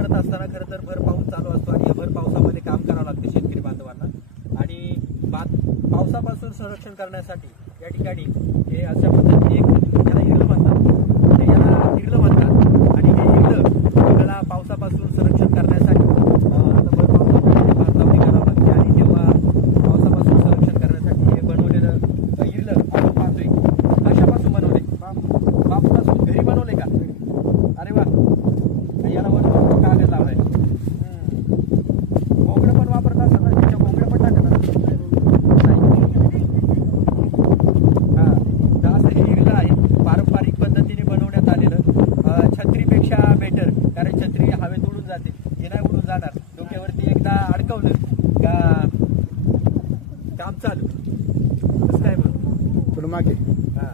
करत असताना खरं तर भर पाऊस चालू असतो आणि या भर पावसामध्ये काम करावं लागतं शेतकरी बांधवांना। आणि पावसापासून संरक्षण करण्यासाठी या ठिकाणी हे अशा पद्धतीने याला इरलं म्हणतात, ते याला इरलं म्हणतात आणि हे इरलं आपल्याला पावसापासून संरक्षण करण्यासाठी आता भर पावसामध्ये बांधकाम करावं लागते आणि तेव्हा पावसापासून संरक्षण करण्यासाठी हे बनवलेलं इरलं आपण पाहतोय कशापासून बनवले? बांबूपासून। घरी बनवले का? अरे वा, याला वर कागद लावलाय। भोंगडं पण वापरत असतात ना, त्याच्या भोंगडं पण टाकतात हा। तर असं हे इरलं आहे पारंपरिक पद्धतीने बनवण्यात आलेलं, छत्रीपेक्षा बेटर, कारण छत्री हवेत उडून जाते, हे नाही उडून जाणार। डोक्यावरती एकदा अडकवलं का काम चालू, कसं काय म्हणून मागे हा।